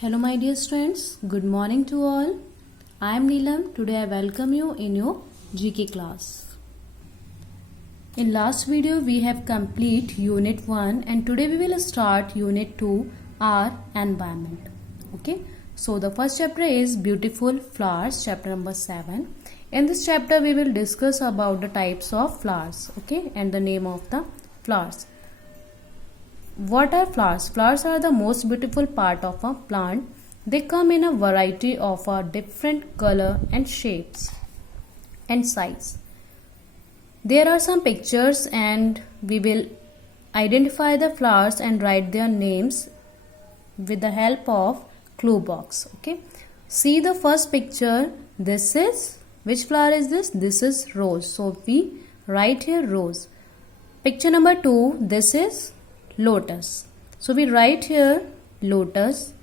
Hello my dear students, good morning to all. I am Neelam. Today I welcome you in your GK class. In last video we have complete unit 1 and today we will start unit 2 our environment. Okay, so the first chapter is beautiful flowers, chapter number 7. In this chapter we will discuss about the types of flowers, okay, and the name of the flowers. What are flowers? Flowers are the most beautiful part of a plant. They come in a variety of different color and shapes and size. There are some pictures and we will identify the flowers and write their names with the help of clue box. Okay. See the first picture. This is, which flower is this? This is rose. So we write here rose. Picture number 2. This is lotus. So we write here lotus.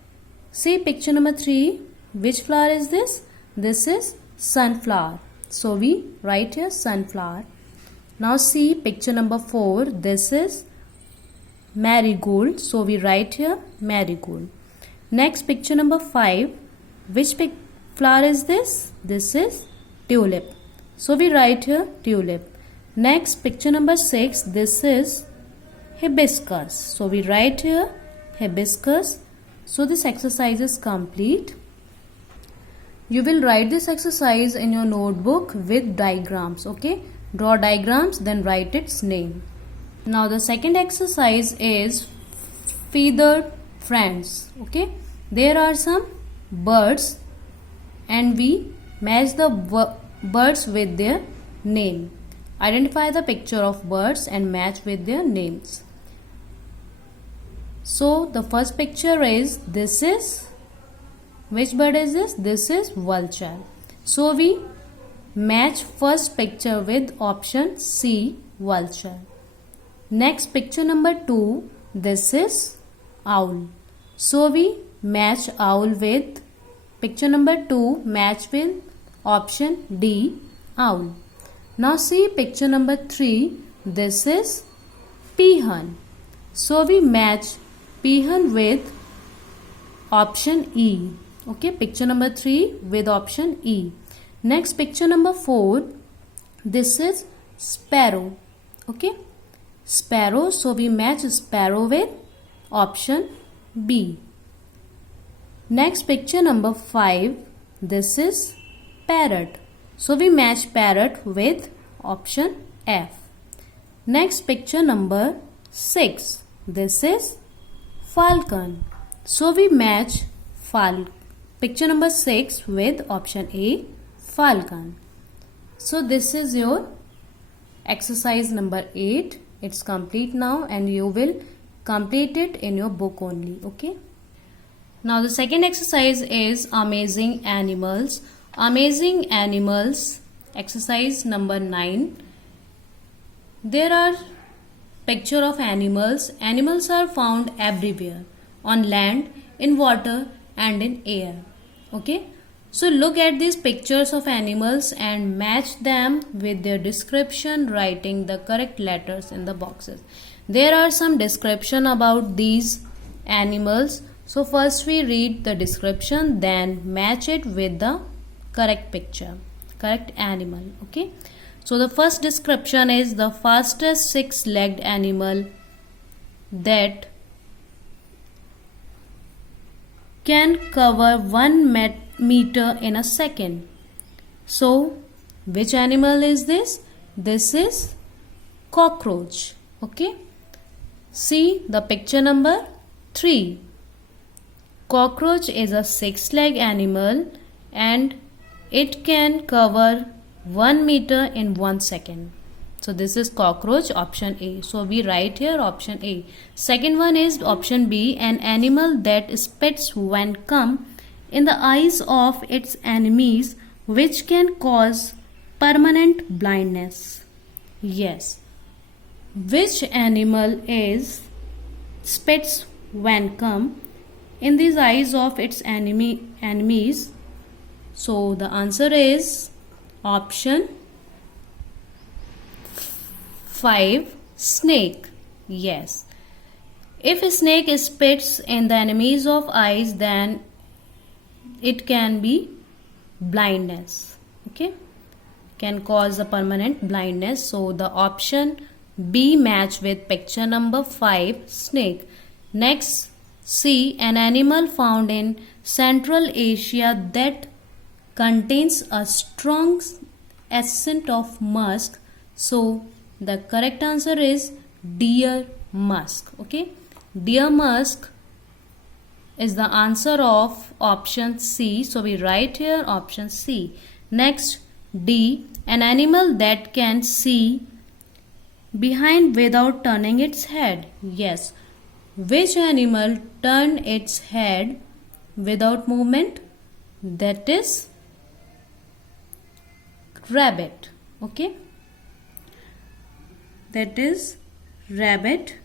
See picture number 3. Which flower is this? This is sunflower. So we write here sunflower. Now see picture number 4. This is marigold. So we write here marigold. Next picture number 5. Which flower is this? This is tulip. So we write here tulip. Next picture number 6. This is hibiscus. So we write here hibiscus. So this exercise is complete. You will write this exercise in your notebook with diagrams. Okay, draw diagrams, then write its name. Now the second exercise is feathered friends. Okay, there are some birds and we match the birds with their name. Identify the picture of birds and match with their names. So the first picture is, this is, which bird is this? This is vulture. So we match first picture with option C, vulture. Next picture number 2, this is owl. So we match owl with picture number 2, match with option D, owl. Now see picture number 3, this is peahen. So we match peahen with option E. Okay, picture number 3 with option E. Next picture number 4, this is sparrow. Okay, sparrow. So we match sparrow with option B. Next picture number 5, this is parrot. So we match parrot with option F. Next picture number 6, this is falcon. So we match picture number 6 with option A, falcon. So this is your exercise number 8. It's complete now and you will complete it in your book only. Okay. Now the second exercise is amazing animals. Amazing animals, exercise number 9. There are picture of animals. Animals are found everywhere, on land, in water and in air. Okay, so look at these pictures of animals and match them with their description, writing the correct letters in the boxes. There are some description about these animals. So first we read the description, then match it with the correct picture, correct animal. Okay, so the first description is the fastest 6-legged animal that can cover 1 meter in a second. So which animal is this? This is cockroach. Okay, see the picture number 3. Cockroach is a 6-legged animal and it can cover 1 meter in 1 second. So this is cockroach, option A. So we write here option A. Second one is option B, an animal that spits when come in the eyes of its enemies, which can cause permanent blindness. Yes. Which animal is spits when come in these eyes of its enemies? So the answer is option 5, snake. Yes, If a snake spits in the enemies of eyes, then it can be blindness. Okay, can cause a permanent blindness. So the option B match with picture number 5, snake. Next, C, an animal found in Central Asia that contains a strong scent of musk. So the correct answer is deer musk. Okay, deer musk is the answer of option C. So we write here option C. Next, D, an animal that can see behind without turning its head. Yes. Which animal turn its head without movement? That is rabbit. Okay. That is rabbit.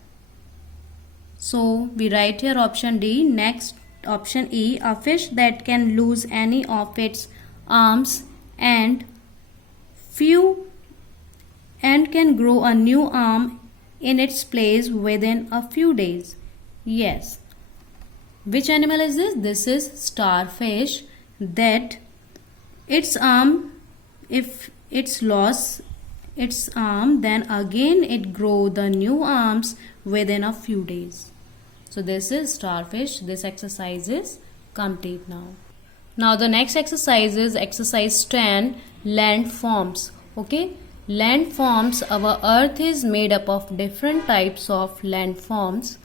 So we write here option D. Next, option E, a fish that can lose any of its arms and can grow a new arm in its place within a few days. Yes. Which animal is this? This is starfish, that its arm, if it's lost its arm, then again it grow the new arms within a few days. So this is starfish. This exercise is complete now. Now the next exercise is exercise 10, landforms. Okay, landforms. Our earth is made up of different types of landforms,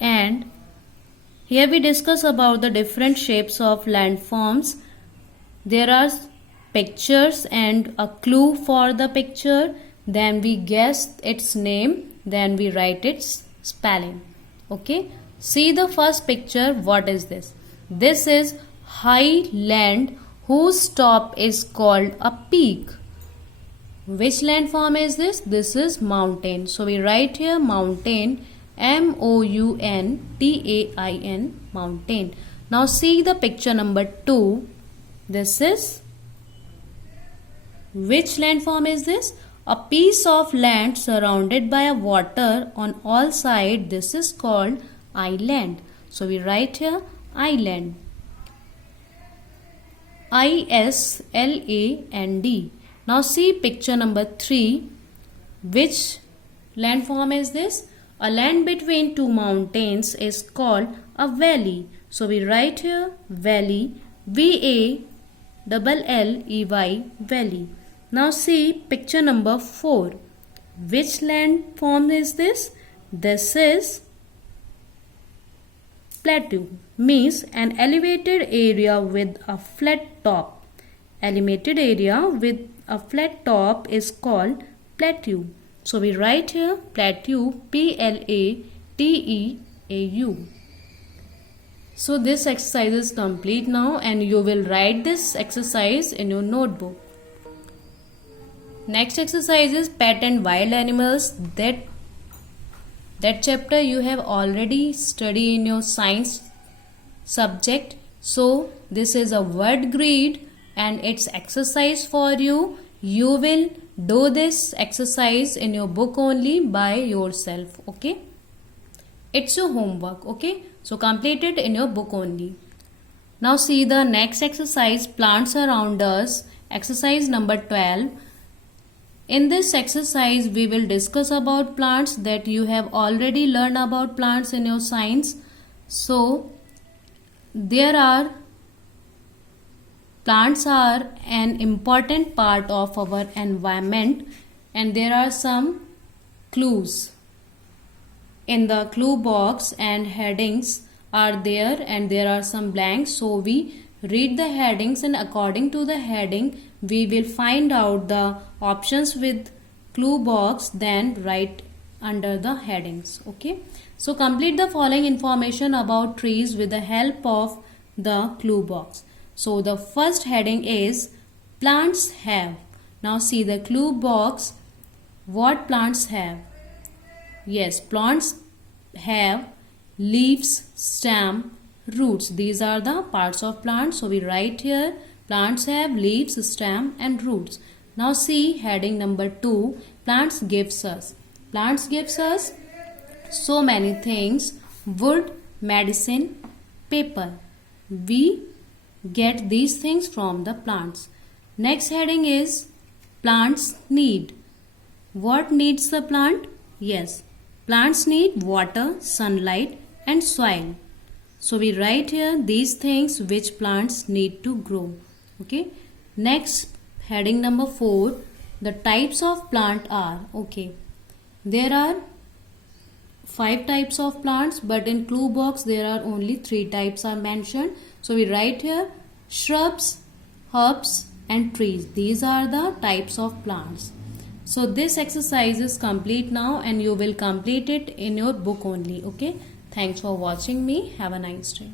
and here we discuss about the different shapes of landforms. There are pictures and a clue for the picture, then we guess its name, then we write its spelling. Okay, see the first picture. What is this? This is high land whose top is called a peak. Which landform is this? This is mountain. So we write here mountain, M-O-U-N-T-A-I-N, mountain. Now see the picture number 2. This is, which landform is this? A piece of land surrounded by a water on all sides. This is called island. So we write here island, I-S-L-A-N-D. Now see picture number 3. Which landform is this? A land between two mountains is called a valley. So we write here valley, V-A-L-L-E-Y, valley. Now see picture number 4. Which landform is this? This is plateau, means an elevated area with a flat top. Elevated area with a flat top is called plateau. So we write here plateau, P-L-A-T-E-A-U. So this exercise is complete now, and you will write this exercise in your notebook. Next exercise is pet and wild animals. That chapter you have already studied in your science subject. So this is a word grid and it's exercise for you. You will do this exercise in your book only by yourself. Okay, it's your homework. Okay, so complete it in your book only. Now see the next exercise, plants around us, exercise number 12. In this exercise we will discuss about plants that you have already learned about plants in your science. So plants are an important part of our environment, and there are some clues in the clue box, and headings are there, and there are some blanks. So we read the headings, and according to the heading we will find out the options with clue box, then write under the headings. Okay, so complete the following information about trees with the help of the clue box. So the first heading is plants have. Now see the clue box. What plants have? Yes, plants have leaves, stem, roots. These are the parts of plants. So we write here plants have leaves, stem and roots. Now see heading number 2, plants gives us. Plants gives us. so many things: wood, medicine, paper. We get these things from the plants. Next heading is plants need. What needs the plant? Yes, plants need water, sunlight and soil. So we write here these things which plants need to grow. Okay. Next heading number 4, the types of plant are, okay, there are 5 types of plants, but in clue box there are only 3 types are mentioned. So we write here shrubs, herbs and trees. These are the types of plants. So this exercise is complete now and you will complete it in your book only. Okay. Thanks for watching me. Have a nice day.